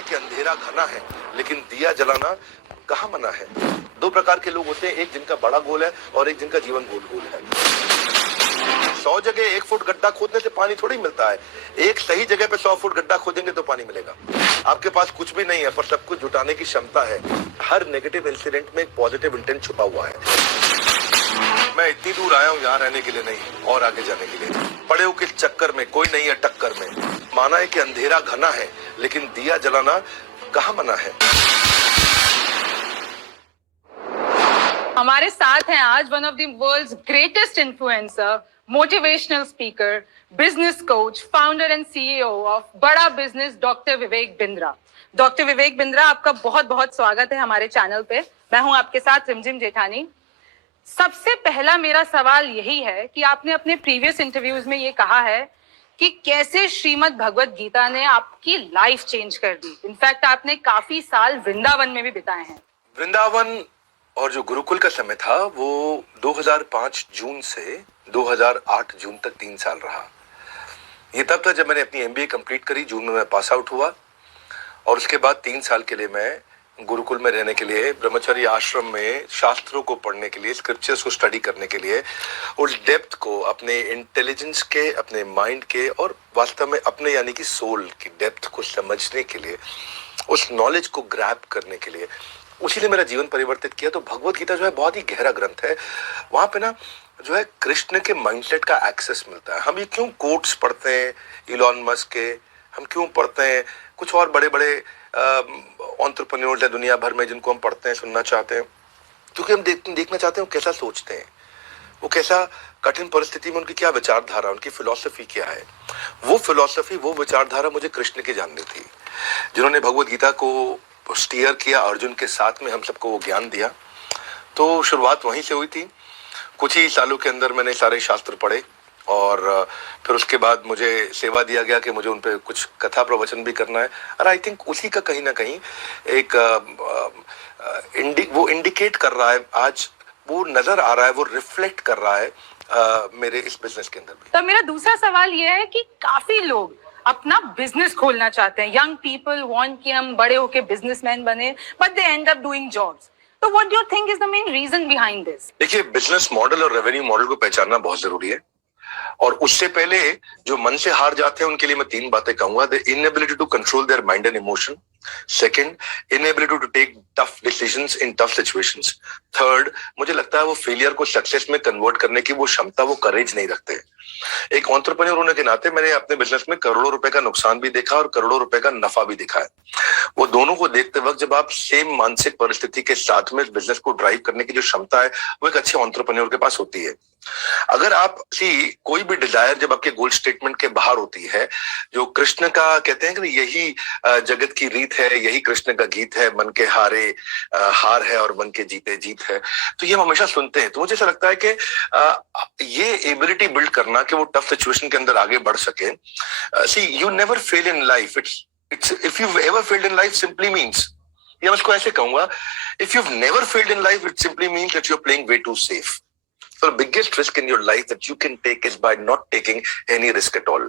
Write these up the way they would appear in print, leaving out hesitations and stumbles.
है कि अंधेरा घना है, लेकिन दिया जलाना कहाँ मना है। दो प्रकार के लोग होते हैं, एक जिनका बड़ा गोल है और एक जिनका जीवन गोल गोल है। 100 जगह 1 फुट गड्ढा खोदने से पानी थोड़ी मिलता है, एक सही जगह पे 100 फुट गड्ढा खोदेंगे तो पानी मिलेगा। आपके पास कुछ भी नहीं है पर सब कुछ जुटाने की क्षमता है। हर नेगेटिव इंसिडेंट में एक पॉजिटिव इंटेंट छुपा हुआ है। मैं इतनी दूर आया हूँ यहाँ रहने के लिए नहीं, और आगे जाने के लिए। पड़े हो किस चक्कर में, कोई नहीं है टक्कर में। माना है कि अंधेरा घना है, लेकिन दिया जलाना कहाँ मना है। हमारे साथ हैं आज one of the world's greatest influencer, motivational speaker, business coach, founder and CEO of Bada business, doctor Vivek Bindra. Doctor Vivek Bindra, आपका बहुत बहुत स्वागत है हमारे चैनल पे। मैं हूं आपके साथ रिमझिम जेठानी। सबसे पहला मेरा सवाल यही है कि आपने अपने प्रीवियस इंटरव्यूज में ये कहा है कि कैसे श्रीमद् भगवत गीता ने आपकी लाइफ चेंज कर दी। इनफैक्ट आपने काफी साल वृंदावन में भी बिताए हैं। वृंदावन और जो गुरुकुल का समय था वो 2005 जून से 2008 जून तक 3 साल रहा। ये तब था जब मैंने अपनी एमबीए कंप्लीट करी। जून में मैं पास आउट हुआ और उसके बाद 3 साल के लिए मैं गुरुकुल में रहने के लिए, ब्रह्मचर्य आश्रम में शास्त्रों को पढ़ने के लिए, स्क्रिप्चर्स को स्टडी करने के लिए, उस डेप्थ को अपने इंटेलिजेंस के, अपने माइंड के और वास्तव में अपने यानी कि सोल की डेप्थ को समझने के लिए, उस नॉलेज को ग्रैब करने के लिए, उसी ने मेरा जीवन परिवर्तित किया। तो भगवत गीता जो है बहुत ही गहरा ग्रंथ है। वहां पे ना जो है कृष्ण के माइंडसेट का एक्सेस मिलता है। हम ये क्यों कोट्स पढ़ते हैं इलॉन मस्क के, हम क्यों पढ़ते हैं कुछ और बड़े बड़े एंटरप्रेन्योर्स है दुनिया भर में जिनको हम पढ़ते हैं, सुनना चाहते हैं, क्योंकि हम देखना चाहते हैं वो कैसा सोचते हैं, वो कैसा कठिन परिस्थिति में उनकी क्या विचारधारा, उनकी फिलॉसफी क्या है। वो फिलॉसफी, वो विचारधारा मुझे कृष्ण की जाननी थी, जिन्होंने भगवत गीता को स्टीयर किया, अर्जुन के साथ में हम सबको वो ज्ञान दिया। तो शुरुआत वहीं से हुई थी। कुछ ही सालों के अंदर मैंने सारे शास्त्र पढ़े और फिर उसके बाद मुझे सेवा दिया गया कि मुझे उन पे कुछ कथा प्रवचन भी करना है। और आई थिंक उसी का कहीं ना कहीं एक वो इंडिकेट कर रहा है, आज वो नजर आ रहा है, वो रिफ्लेक्ट कर रहा है मेरे इस बिजनेस के अंदर भी। तो मेरा दूसरा सवाल ये है कि काफी लोग अपना बिजनेस खोलना चाहते हैं। यंग पीपल वांट कि हम बड़े होके बिजनेसमैन बने, but they end up doing jobs. तो what do you think is the main reason behind this? देखिए, बिजनेस मॉडल और रेवेन्यू मॉडल को पहचानना बहुत जरूरी है। और उससे पहले जो मन से हार जाते हैं उनके लिए मैं 3 बातें कहूंगा। The inability to control their mind and emotion, second inability to take tough decisions in tough situations, third मुझे लगता है वो फेलियर को सक्सेस में कन्वर्ट करने की वो क्षमता, वो करेज नहीं रखते। एक एंटरप्रेन्योर होने के नाते मैंने अपने बिजनेस में करोड़ों रुपए का नुकसान भी देखा और करोड़ों रुपए का नफा भी देखा है। वो दोनों को देखते वक्त जब आप सेम मानसिक परिस्थिति के साथ में बिजनेस को ड्राइव करने की जो क्षमता है वो एक अच्छे एंटरप्रेन्योर के पास होती है। अगर आप कोई भी डिजायर जब आपके गोल स्टेटमेंट के बाहर होती है, जो कृष्ण का कहते हैं कि यही जगत की रीत है, यही कृष्ण का गीत है, मन के हारे हार है और मन के जीते जीत है, तो ये हम हमेशा सुनते हैं। तो मुझे ऐसा लगता है कि ये एबिलिटी बिल्ड करना कि वो टफ सिचुएशन के अंदर आगे बढ़ सके। See you never fail in life. It's if you ever failed in life simply means, या मैं इसको ऐसे कहूंगा, if you never failed in life it simply means that you are playing way too safe. So the biggest risk in your life that you can take is by not taking any risk at all.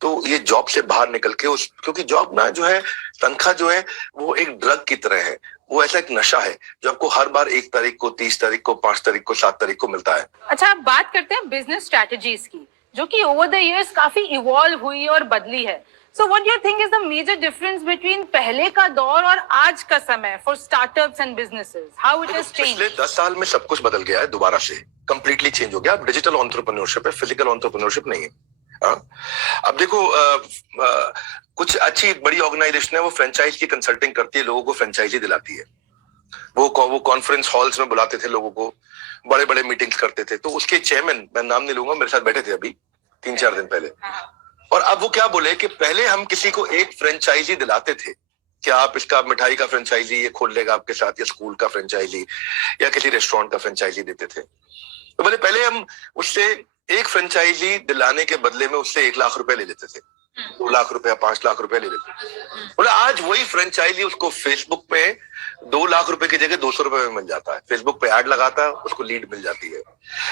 तो ये job से बाहर निकल के क्योंकि job ना जो है, तनख्वाह जो है वो एक ड्रग की तरह है। वो ऐसा एक नशा है जो आपको हर बार 1 तारीख को, 30 तारीख को, 5 तारीख को, 7 तारीख को मिलता है। अच्छा, अब बात करते हैं बिजनेस स्ट्रेटजीज की, जो कि ओवर द इयर्स काफी इवॉल्व हुई और बदली है। So what do you think is the major difference between पहले का दौर और आज का समय for startups and businesses? How it has changed? पिछले 10 साल में सब कुछ बदल गया है, दोबारा से कंप्लीटली चेंज हो गया। अब डिजिटल एंटरप्रेन्योरशिप है, फिजिकल एंटरप्रेन्योरशिप नहीं है। अब देखो, कुछ अच्छी बड़ी ऑर्गेनाइजेशन है, वो फ्रेंचाइज की कंसल्टिंग करती है, लोगों को फ्रेंचाइजी दिलाती है। वो कॉन्फ्रेंस हॉल्स में बुलाते थे लोगों को, बड़े बड़े मीटिंग्स करते थे। तो उसके चेयरमैन, मैं नाम नहीं लूंगा, मेरे साथ बैठे थे अभी 3-4 दिन पहले। और अब वो क्या बोले कि पहले हम किसी को एक फ्रेंचाइजी दिलाते थे कि आप इसका मिठाई का फ्रेंचाइजी ये खोल लेगा आपके साथ, या स्कूल का फ्रेंचाइजी, या किसी रेस्टोरेंट का फ्रेंचाइजी देते थे। तो बोले पहले हम उससे एक फ्रेंचाइजी दिलाने के बदले में उससे 1 लाख रुपए ले लेते थे। 2 लाख रुपया 5 लाख रुपया ले लेते। बोले आज वही फ्रेंचाइजी उसको फेसबुक पे 2 लाख रुपए की जगह 200 रुपए में मिल जाता है, फेसबुक पे ऐड लगाता है, उसको लीड मिल जाती है।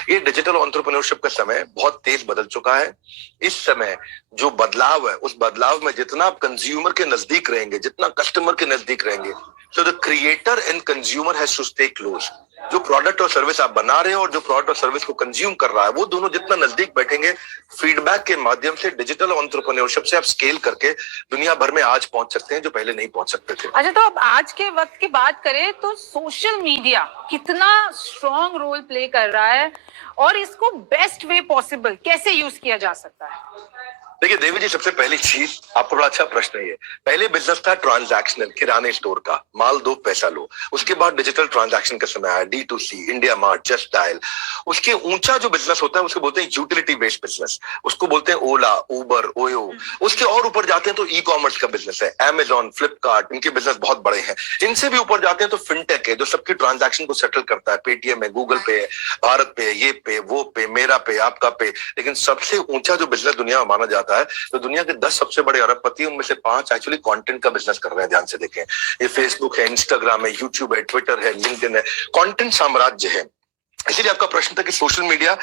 ये डिजिटल एंटरप्रेन्योरशिप का समय बहुत तेज बदल चुका है। इस समय जो बदलाव है, उस बदलाव में जितना आप कंज्यूमर के नजदीक रहेंगे, जितना कस्टमर के नजदीक रहेंगे, so the creator and consumer has to stay close. जो प्रोडक्ट और सर्विस आप बना रहे हो और जो प्रोडक्ट और सर्विस को कंज्यूम कर रहा है, वो दोनों जितना नजदीक बैठेंगे, फीडबैक के माध्यम से डिजिटल एंटरप्रेन्योरशिप से आप स्केल करके दुनिया भर में आज पहुंच सकते हैं जो पहले नहीं पहुंच सकते थे। अच्छा, तो अब आज के वक्त की बात करें तो सोशल मीडिया कितना स्ट्रॉन्ग रोल प्ले कर रहा है और इसको बेस्ट वे पॉसिबल कैसे यूज किया जा सकता है? देखिए देवी जी, सबसे पहली चीज, आपको बड़ा अच्छा प्रश्न है ये। पहले बिजनेस था ट्रांजैक्शनल, किराने स्टोर का, माल दो पैसा लो। उसके बाद डिजिटल ट्रांजैक्शन का समय आया, D2C, India mart, just dial. उसके ऊंचा जो बिजनेस होता है उसको बोलते हैं यूटिलिटी बेस्ड बिजनेस, उसको बोलते हैं ओला, उबर, ओयो। उसके और ऊपर जाते हैं तो ई कॉमर्स का बिजनेस है, अमेजॉन, फ्लिपकार्ट, इनके बिजनेस बहुत बड़े हैं। इनसे भी ऊपर जाते हैं तो फिनटेक है, जो सबकी ट्रांजैक्शन को सेटल करता है, पेटीएम है, गूगल पे है, भारत पे, ये पे, वो पे, मेरा पे, आपका पे। लेकिन सबसे ऊंचा जो बिजनेस दुनिया में माना जाता है, तो दुनिया के 10 सबसे बड़े अरबपति, उनमें से 5 एक्चुअली कंटेंट का बिजनेस कर रहे हैं। ध्यान से देखें, ये फेसबुक है, इंस्टाग्राम है, यूट्यूब है, ट्विटर है, लिंक्डइन है, कंटेंट साम्राज्य है। इसीलिए आपका प्रश्न था कि सोशल मीडिया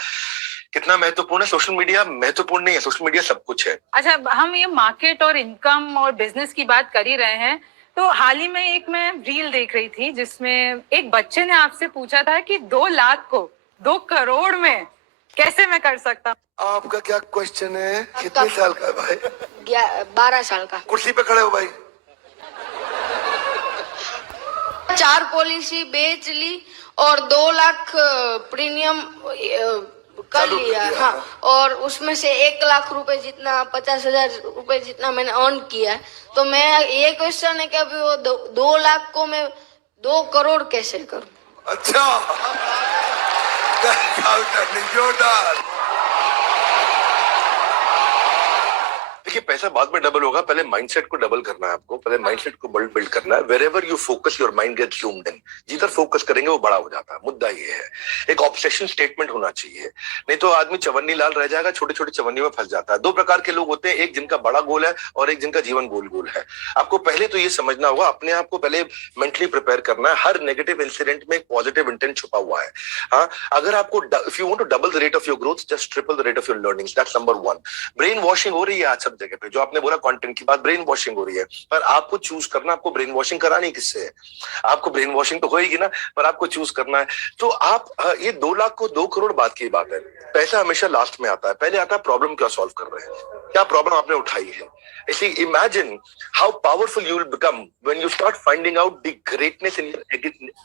कितना महत्वपूर्ण है। सोशल मीडिया महत्वपूर्ण नहीं है, सोशल मीडिया सब कुछ है। अच्छा, हम ये मार्केट और इनकम और बिजनेस की बात कर ही रहे हैं, तो हाल ही में एक मैं रील देख रही थी जिसमें एक बच्चे ने आपसे पूछा था कि 2 लाख को 2 करोड़ में कैसे मैं कर सकता हूँ? आपका क्या क्वेश्चन है? कितने साल का है भाई? 12 साल का। कुर्सी पे खड़े हो भाई। 4 पॉलिसी बेच ली और 2 लाख प्रीमियम कर लिया। हाँ, और उसमें से 1 लाख रुपए जितना, 50,000 रुपए जितना मैंने अर्न किया है। तो मैं ये क्वेश्चन है कि अभी वो 2 लाख को मैं 2 करोड़ कैसे करूं? अच्छा, जोरदार। देखिए, पैसा बाद में डबल होगा, पहले माइंडसेट को डबल करना है आपको, पहले माइंडसेट को बिल्ड करना है। Wherever you focus your mind gets zoomed in. जिधर फोकस करेंगे वो बड़ा हो जाता है। मुद्दा ये है, एक ऑब्सेशन स्टेटमेंट होना चाहिए, नहीं तो आदमी चवन्नी लाल रह जाएगा, छोटे छोटे चवन्नी में फंस जाता है। 2 प्रकार के लोग होते हैं, एक जिनका बड़ा गोल है और एक जिनका जीवन गोल गोल है। आपको पहले तो ये समझना होगा, अपने आप को पहले मेंटली प्रिपेयर करना है। हर नेगेटिव इंसिडेंट में एक पॉजिटिव इंटेंट छुपा हुआ है। हाँ, अगर आपको, if you want to double the rate of your growth, just triple the rate of your learnings. That's number 1। Brain washing हो रही है आज सब जगह पे, जो आपने बोला कंटेंट की बात, ब्रेन वॉशिंग हो रही है, पर आपको चूज करना, आपको ब्रेन वॉशिंग करानी किससे है? आपको ब्रेन वॉशिंग तो होएगी ना, पर आपको चूज करना है। तो आप, ये 2 लाख को 2 करोड़ बात की बात है। पैसा हमेशा लास्ट में आता है, पहले आता है प्रॉब्लम क्या सॉल्व कर रहे हैं, क्या प्रॉब्लम आपने उठाई है। इसलिए imagine how powerful you will become when you start finding out the greatness in your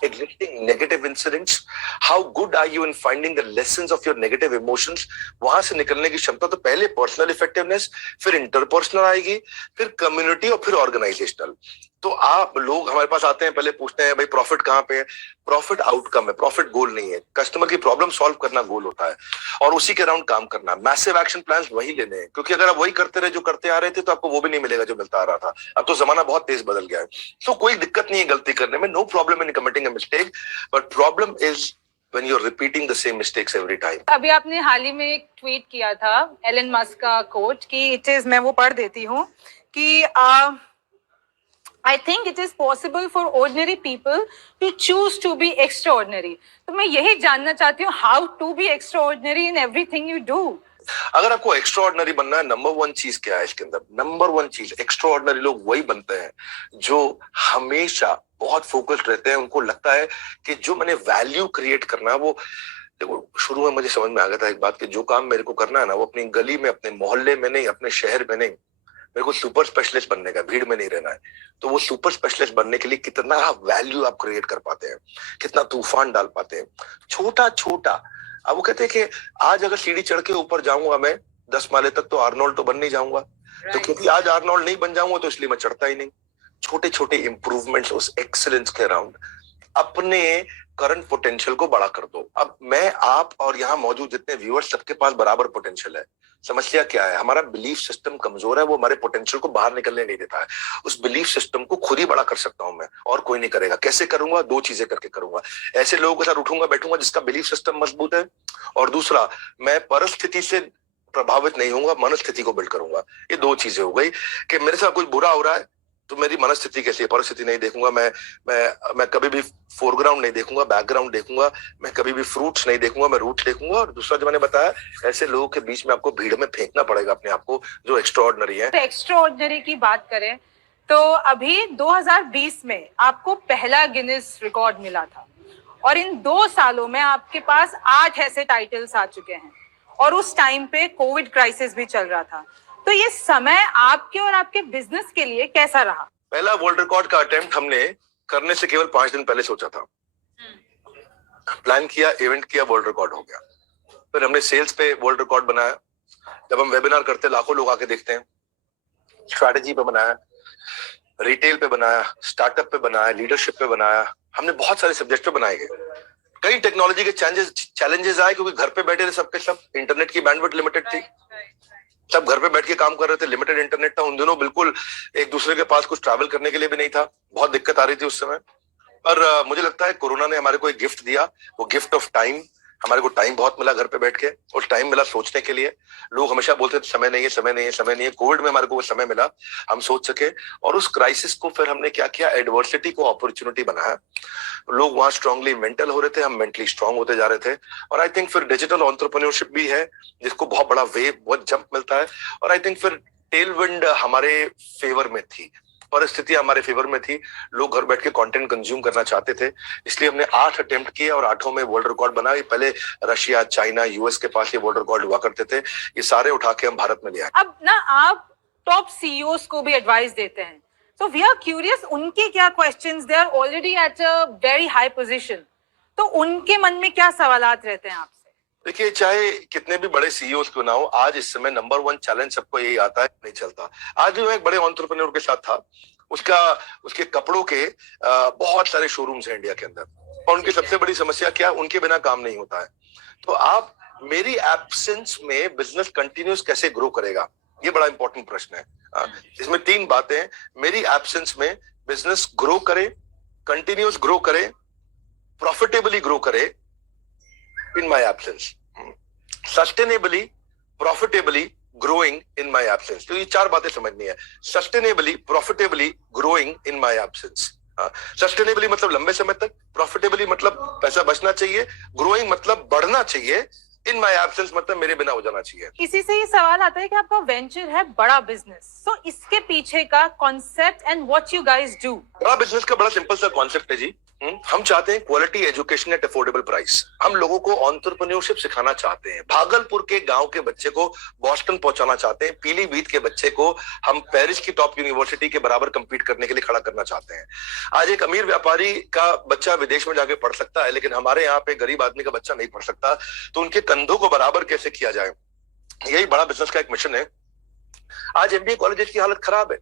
existing negative incidents. How good are you in finding the lessons of your negative emotions. वहां से निकलने की क्षमता, तो पहले पर्सनल इफेक्टिवनेस, फिर interpersonal आएगी, फिर कम्युनिटी और फिर ऑर्गेनाइजेशनल। तो आप लोग हमारे पास आते हैं, पहले पूछते हैं भाई प्रॉफिट कहाँ पे है? प्रॉफिट आउटकम है, प्रॉफिट गोल नहीं है। कस्टमर की प्रॉब्लम सॉल्व करना गोल होता है और उसी के अराउंड काम करना। मैसिव एक्शन प्लान्स वही लेने हैं, क्योंकि अगर आप वही करते रहे जो करते आ रहे थे तो आपको वो भी नहीं मिलेगा जो मिलता आ रहा था। अब तो जमाना बहुत तेज बदल गया है। तो कोई दिक्कत नहीं है गलती करने में, no problem in committing a mistake, but problem is when you're repeating the same mistakes every time. अभी आपने हाल ही में एक ट्वीट किया था एलन मस्क का कोट कि इट इज, मैं वो पढ़ देती हूँ कि I think it is possible for ordinary people to choose to be extraordinary. तो मैं यही जानना चाहती हूँ, how to be extraordinary in everything you do. अगर आपको एक्स्ट्राऑर्डिनरी बनना है, नंबर 1 चीज क्या है इसके अंदर? नंबर 1 चीज, एक्स्ट्राऑर्डिनरी लोग वही बनते हैं जो हमेशा बहुत फोकस्ड रहते हैं। उनको लगता है कि जो मैंने वैल्यू क्रिएट करना है वो, देखो शुरू में मुझे समझ में आ गया था एक बात कि जो काम मेरे को करना है ना, वो अपनी गली में, अपने मोहल्ले में नहीं, अपने शहर में नहीं, मेरे को सुपर स्पेशलिस्ट बनने का, भीड़ में नहीं रहना है। तो वो सुपर स्पेशलिस्ट बनने के लिए कितना वैल्यू आप क्रिएट कर पाते हैं, कितना तूफान डाल पाते हैं, छोटा छोटा। अब वो कहते हैं कि आज अगर सीढ़ी चढ़ के ऊपर जाऊंगा मैं 10 माले तक, तो आर्नोल्ड तो बन नहीं जाऊंगा। तो क्योंकि आज आर्नोल्ड नहीं बन जाऊंगा तो इसलिए मैं चढ़ता ही नहीं। छोटे छोटे इंप्रूवमेंट्स उस एक्सीलेंस के अराउंड अपने करंट पोटेंशियल को बड़ा कर दो। अब मैं, आप और यहाँ मौजूद जितने व्यूअर्स, सबके पास बराबर पोटेंशियल है। समस्या क्या है? हमारा बिलीफ सिस्टम कमजोर है, वो हमारे पोटेंशियल को बाहर निकलने नहीं देता है। उस बिलीफ सिस्टम को खुद ही बड़ा कर सकता हूं मैं, और कोई नहीं करेगा। कैसे करूंगा? 2 चीजें करके करूंगा। ऐसे लोगों के साथ उठूंगा बैठूंगा जिसका बिलीफ सिस्टम मजबूत है, और दूसरा, मैं परिस्थिति से प्रभावित नहीं होऊंगा, मनस्थिति को बिल्ड करूंगा। ये दो चीजें हो गई कि मेरे साथ कुछ बुरा हो रहा है तो मेरी मनस्थिति कैसी है, परिस्थिति नहीं देखूंगा मैं कभी भी फोरग्राउंड नहीं देखूंगा, बैकग्राउंड देखूंगा, मैं कभी भी फ्रूट्स नहीं देखूंगा, मैं रूट्स देखूंगा। और दूसरा जो मैंने बताया, ऐसे लोगों के बीच में आपको भीड़ में फेंकना पड़ेगा अपने आप को जो एक्स्ट्राऑर्डिनरी है। तो एक्स्ट्राऑर्डिनरी की बात करें तो अभी 2020 में आपको पहला गिनीज रिकॉर्ड मिला था और इन 2 सालों में आपके पास 8 ऐसे टाइटल्स आ चुके हैं और उस टाइम पे कोविड क्राइसिस भी चल रहा था। तो ये समय आपके और आपके बिजनेस के लिए कैसा रहा? पहला वर्ल्ड रिकॉर्ड का अटेम्प्ट हमने करने से केवल 5 दिन पहले सोचा था, प्लान किया, इवेंट किया, वर्ल्ड रिकॉर्ड हो गया। फिर हमने सेल्स पे वर्ल्ड रिकॉर्ड बनाया। जब हम वेबिनार करते लाखों लोग आके देखते हैं। स्ट्रैटेजी पे बनाया, रिटेल पे बनाया, स्टार्टअप पे बनाया, लीडरशिप पे बनाया। हमने बहुत सारे सब्जेक्ट पे बनाए गए। कई टेक्नोलॉजी के चैलेंजेस आए क्योंकि घर पे बैठे थे सबके सब, इंटरनेट की बैंडविड्थ लिमिटेड थी, सब घर पे बैठ के काम कर रहे थे, लिमिटेड इंटरनेट था। उन दिनों बिल्कुल एक दूसरे के पास कुछ ट्रैवल करने के लिए भी नहीं था, बहुत दिक्कत आ रही थी उस समय। पर मुझे लगता है कोरोना ने हमारे को एक गिफ्ट दिया, वो गिफ्ट ऑफ टाइम। हमारे को टाइम बहुत मिला घर पे बैठ के, और टाइम मिला सोचने के लिए। लोग हमेशा बोलते थे समय नहीं है, समय नहीं है, समय नहीं है। कोविड में हमारे को वो समय मिला, हम सोच सके, और उस क्राइसिस को फिर हमने क्या किया, एडवर्सिटी को अपॉर्चुनिटी बनाया। लोग वहां स्ट्रांगली मेंटल हो रहे थे, हम मेंटली स्ट्रांग होते जा रहे थे। और आई थिंक फिर डिजिटल एंटरप्रेन्योरशिप भी है जिसको बहुत बड़ा वेव, बहुत जंप मिलता है। और आई थिंक फिर टेलविंड हमारे फेवर में थी, परिस्थितियां हमारे फेवर में थी। लोग घर बैठ के कंटेंट कंज्यूम करना चाहते थे, इसलिए हमने 8 अटेम्प्ट किए और 8 में वर्ल्ड रिकॉर्ड बना। पहले रशिया, चाइना, यूएस के पास ये वर्ल्ड रिकॉर्ड हुआ करते थे, ये सारे उठा के हम भारत में ले आए। अब ना आप टॉप सीईओज को भी एडवाइस देते हैं, सो वी आर क्यूरियस उनके क्या questions, they are already at a very high position, तो उनके मन में क्या सवालात रहते हैं आपसे? देखिए, चाहे कितने भी बड़े सीईओ क्यों ना हो, आज इस समय नंबर 1 चैलेंज सबको यही आता है, नहीं चलता। आज भी मैं एक बड़े एंटरप्रेन्योर के साथ था, उसके कपड़ों के बहुत सारे शोरूम्स हैं इंडिया के अंदर, और उनकी सबसे बड़ी समस्या क्या, उनके बिना काम नहीं होता है। तो आप मेरी एब्सेंस में बिजनेस कंटिन्यूस कैसे ग्रो करेगा, ये बड़ा इंपॉर्टेंट प्रश्न है। इसमें 3 बातें हैं। मेरी एब्सेंस में बिजनेस ग्रो करे, कंटिन्यूस ग्रो करे, प्रॉफिटेबली ग्रो करे in my absence, sustainably, profitably growing in my absence। तो ये 4 बातें समझनी है। sustainably, profitably growing in my absence। sustainably मतलब लंबे समय तक, profitably मतलब पैसा बचना चाहिए, growing मतलब बढ़ना चाहिए, in my absence मतलब मेरे बिना हो जाना चाहिए। इसी से ये सवाल आता है कि आपका वेंचर है बड़ा बिजनेस, तो इसके पीछे का concept and what you guys do. बड़ा बिजनेस का बड़ा सिंपल सा कॉन्सेप्ट है जी। हम चाहते हैं quality education at affordable price. हम लोगों को एंटरप्रेन्योरशिप सिखाना चाहते हैं। भागलपुर के गांव के बच्चे को बोस्टन पहुंचाना चाहते हैं। पीलीभीत के बच्चे को हम पेरिस की टॉप यूनिवर्सिटी के बराबर compete करने के लिए खड़ा करना चाहते हैं। आज एक अमीर व्यापारी का बच्चा विदेश में जाके पढ़ सकता है, लेकिन हमारे यहाँ पे गरीब आदमी का बच्चा नहीं पढ़ सकता। तो उनके कंधों को बराबर कैसे किया जाए, यही बड़ा बिजनेस का एक मिशन है। आज एमबीए कॉलेजेस की हालत खराब है,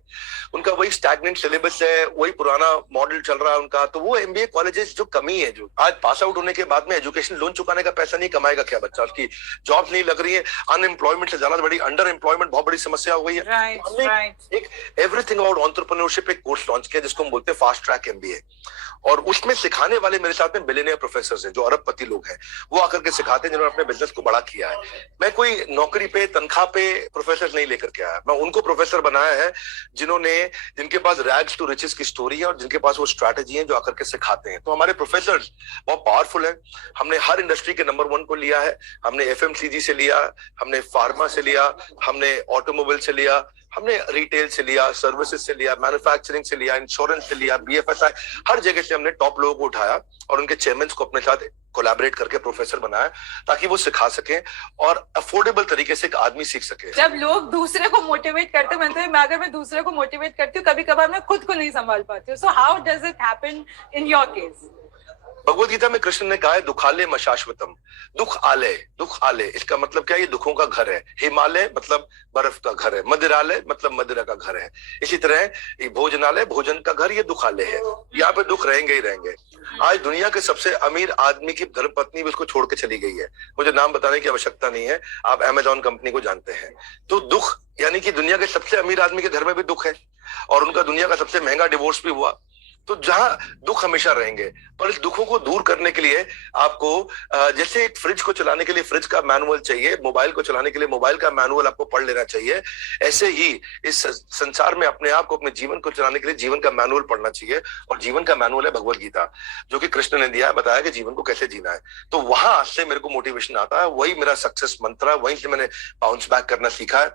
उनका वही स्टैग्नेंट सिलेबस है, वही पुराना मॉडल चल रहा है उनका। तो वो एमबीए कॉलेजेस जो कमी है, जो आज पास आउट होने के बाद में एजुकेशन लोन चुकाने का पैसा नहीं कमाएगा क्या बच्चा, उसकी जॉब नहीं लग रही है, अनएम्प्लॉयमेंट से ज्यादा बड़ी अंडर एम्प्लॉयमेंट बहुत बड़ी समस्या हो गई है। राइट। एक एवरीथिंग अबाउट एंटरप्रेन्योरशिप एक कोर्स लॉन्च किया जिसको हम बोलते हैं फास्ट ट्रैक एमबीए, और उसमें सिखाने वाले मेरे साथ में बिलियनियर प्रोफेसर हैं जो अरबपति लोग हैं। वो आकर के सिखाते हैं जिन्होंने अपने बिजनेस को बड़ा किया है। मैं कोई नौकरी पे, तनख्वाह पे प्रोफेसर नहीं लेकर के आया, मैं उनको प्रोफेसर बनाया है जिनके पास रैग्स टू रिचेस की स्टोरी है और जिनके पास वो स्ट्रैटेजी है जो आकर के सिखाते हैं। तो हमारे प्रोफेसर बहुत पावरफुल है। हमने हर इंडस्ट्री के नंबर 1 को लिया है। हमने एफएमसीजी से लिया, हमने फार्मा से लिया, हमने ऑटोमोबाइल से लिया, हमने रिटेल से लिया, सर्विसेज से लिया, मैन्युफैक्चरिंग से लिया, इंश्योरेंस से लिया, बीएफएसआई, हर जगह से हमने टॉप लोगों को उठाया और उनके चेयरमैन को अपने साथ कोलैबोरेट करके प्रोफेसर बनाया ताकि वो सिखा सके और अफोर्डेबल तरीके से एक आदमी सीख सके। जब लोग दूसरे को मोटिवेट करते हैं, मैं अगर मैं दूसरे को मोटिवेट करती हूँ, कभी कभार मैं खुद को नहीं संभाल पाती हूँ। So how does it happen in your case? Bhagavad Gita में कृष्ण ने कहा है दुखालय मशाश्वतम, दुख आलय, दुख आलय इसका मतलब क्या है, ये दुखों का घर है। हिमालय मतलब बर्फ का घर है, मदिरालय मतलब मदिरा का घर है। इसी तरह ये भोजनालय, भोजन का घर, ये दुखालय है। यहाँ पे दुख रहेंगे ही रहेंगे। आज दुनिया के सबसे अमीर आदमी की धर्मपत्नी भी उसको छोड़ के चली गई है। मुझे नाम बताने की आवश्यकता नहीं है, आप अमेजॉन कंपनी को जानते हैं। तो दुख यानी कि दुनिया के सबसे अमीर आदमी के घर में भी दुख है और उनका दुनिया का सबसे महंगा डिवोर्स भी हुआ। तो जहां दुख हमेशा रहेंगे, पर इस दुखों को दूर करने के लिए आपको जैसे एक फ्रिज को चलाने के लिए फ्रिज का मैनुअल चाहिए, मोबाइल को चलाने के लिए मोबाइल का मैनुअल आपको पढ़ लेना चाहिए, ऐसे ही इस संसार में अपने आप को, अपने जीवन को चलाने के लिए जीवन का मैनुअल पढ़ना चाहिए। और जीवन का मैनुअल है भगवत गीता, जो कि कृष्ण ने दिया है, बताया कि जीवन को कैसे जीना है। तो वहां से मेरे को मोटिवेशन आता है, वही मेरा सक्सेस मंत्र है, वहीं से मैंने बाउंस बैक करना सीखा है।